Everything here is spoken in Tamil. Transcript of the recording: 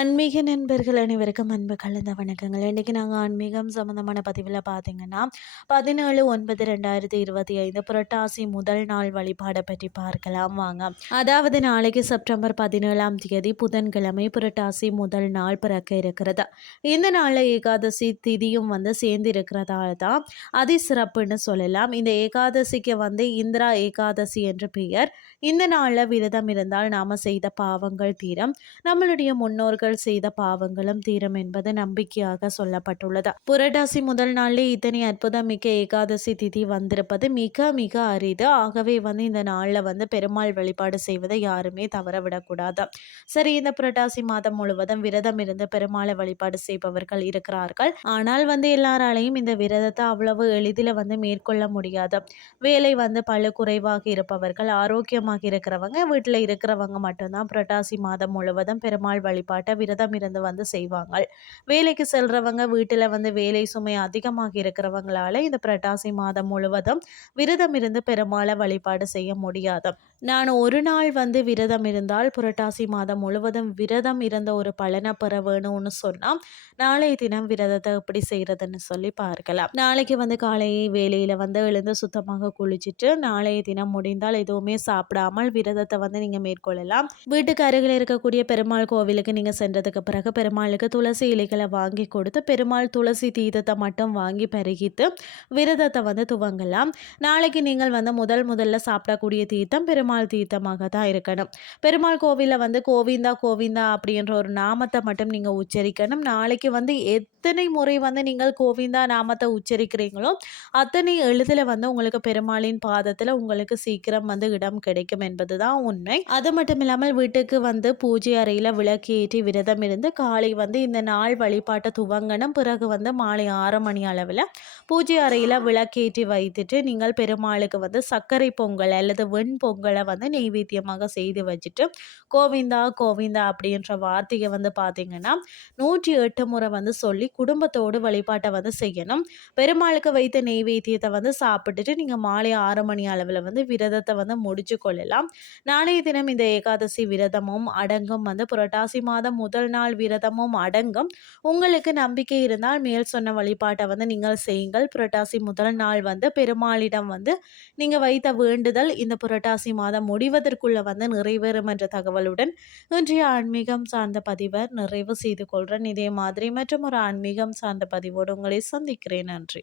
ஆன்மீக நண்பர்கள் அனைவருக்கும் அன்பு கலந்த வணக்கங்கள். இன்றைக்கி நாங்கள் ஆன்மீகம் சம்மந்தமான பதிவில் பார்த்தீங்கன்னா பதினேழு ஒன்பது ரெண்டாயிரத்தி இருபத்தி ஐந்து புரட்டாசி முதல் நாள் வழிபாடை பற்றி பார்க்கலாம் வாங்க. அதாவது நாளைக்கு செப்டம்பர் பதினேழாம் தேதி புதன்கிழமை புரட்டாசி முதல் நாள் பிறக்க இருக்கிறது. இந்த நாளில் ஏகாதசி திதியும் வந்து சேர்ந்து இருக்கிறதால தான் அதி சிறப்புன்னு சொல்லலாம். இந்த ஏகாதசிக்கு வந்து இந்திரா ஏகாதசி என்ற பெயர். இந்த நாளில் விரதம் இருந்தால் நாம் செய்த பாவங்கள் தீரம். நம்மளுடைய முன்னோர்கள் செய்த பாவங்களும் தீரும் என்பது நம்பிக்கையாக சொல்லப்பட்டுள்ளது. புரட்டாசி முதல் நாளிலே இத்தனை அற்புதம் மிக்க ஏகாதசி திதி வந்திருப்பது மிக மிக அரிது. ஆகவே வந்து இந்த நாளில் வந்து பெருமாள் வழிபாடு செய்வதை யாருமே தவற விடக்கூடாது சரி இந்த புரட்டாசி மாதம் முழுவதும் விரதம் இருந்து பெருமாளை வழிபாடு செய்பவர்கள் இருக்கிறார்கள். ஆனால் வந்து எல்லாராலையும் இந்த விரதத்தை அவ்வளவு எளிதில் வந்து மேற்கொள்ள முடியாது. வேலை வந்து பல குறைவாக இருப்பவர்கள் ஆரோக்கியமாக இருக்கிறவங்க வீட்டில் இருக்கிறவங்க மட்டும்தான் புரட்டாசி மாதம் முழுவதும் பெருமாள் வழிபாட்டை விரதம் இருந்து வந்து செய்வாங்க. வேலைக்கு செல்றவங்க வீட்டில் வந்து வேலை சுமை அதிகமாக இருக்கிறவங்களால இந்த புரட்டாசி மாதம் முழுவதும் விரதம் இருந்து பெருமாளை வழிபாடு செய்ய முடியாது. நான் ஒரு நாள் வந்து விரதம் இருந்தால் புரட்டாசி மாதம் முழுவதும் விரதம் இருந்த ஒரு பலனை பெற வேணும்னு சொன்னால் நாளைய தினம் விரதத்தை எப்படி செய்கிறதுன்னு சொல்லி பார்க்கலாம். நாளைக்கு வந்து காலை வேலையில் வந்து எழுந்து சுத்தமாக குளிச்சுட்டு நாளைய தினம் முடிந்தால் எதுவுமே சாப்பிடாமல் விரதத்தை வந்து நீங்கள் மேற்கொள்ளலாம். வீட்டுக்கு அருகில் இருக்கக்கூடிய பெருமாள் கோவிலுக்கு நீங்கள் சென்றதுக்கு பிறகு பெருமாளுக்கு துளசி இலைகளை வாங்கி கொடுத்து பெருமாள் துளசி தீதத்தை மட்டும் வாங்கி பருகித்து விரதத்தை வந்து துவங்கலாம். நாளைக்கு நீங்கள் வந்து முதல் முதல்ல சாப்பிடக்கூடிய தீர்த்தம் பெருமாள் தீர்த்தமாக தான் இருக்கணும். பெருமாள் கோவிலில் வந்து கோவிந்தா கோவிந்தா அப்படின்ற ஒரு நாமத்தை மட்டும் நீங்கள் உச்சரிக்கணும். நாளைக்கு வந்து எத்தனை முறை வந்து நீங்கள் கோவிந்தா நாமத்தை உச்சரிக்கிறீங்களோ அத்தனை எளிதில் வந்து உங்களுக்கு பெருமாளின் பாதத்தில் உங்களுக்கு சீக்கிரம் வந்து இடம் கிடைக்கும் என்பது தான் உண்மை. அது மட்டும் இல்லாமல் வீட்டுக்கு வந்து பூஜை அறையில் விளக்கேற்றி விரதம் இருந்து காலை வந்து இந்த நாள் வழிபாட்டை துவங்கணும். பிறகு வந்து மாலை ஆறு மணி அளவில் பூஜை அறையில் விளக்கேற்றி வைத்துட்டு நீங்கள் பெருமாளுக்கு வந்து சர்க்கரை பொங்கல் அல்லது வெண் பொங்கலை வந்து நெய்வேத்தியமாக செய்து வச்சுட்டு கோவிந்தா கோவிந்தா அப்படின்ற வார்த்தையை வந்து பார்த்தீங்கன்னா நூற்றி எட்டு முறை வந்து சொல்லி குடும்பத்தோடு வழிபாட்டை வந்து செய்யணும். பெருமாளுக்கு வைத்த நெய்வேத்தியத்தை வந்து சாப்பிட்டுட்டு நீங்கள் மாலை ஆறு மணி அளவில் வந்து விரதத்தை வந்து முடிச்சு கொள்ளலாம். நாளைய தினம் இந்த ஏகாதசி விரதமும் அடங்கும். வந்து புரட்டாசி மாதம் முதல் நாள் விரதமும் அடங்கும். உங்களுக்கு நம்பிக்கை இருந்தால் மேல் சொன்ன வழிபாட்டை வந்து நீங்கள் செய்யுங்கள். புரட்டாசி முதல் நாள் வந்து பெருமாளிடம் வந்து நீங்கள் வைத்த வேண்டுதல் இந்த புரட்டாசி மாதம் முடிவதற்குள்ள வந்து நிறைவேறும் என்ற தகவலுடன் இன்றைய ஆன்மீகம் சார்ந்த பதிவை நிறைவு செய்து கொள்கிறேன் இதே மாதிரி மற்றும் ஒரு ஆன்மீகம் சார்ந்த பதிவோடு உங்களை சந்திக்கிறேன். நன்றி.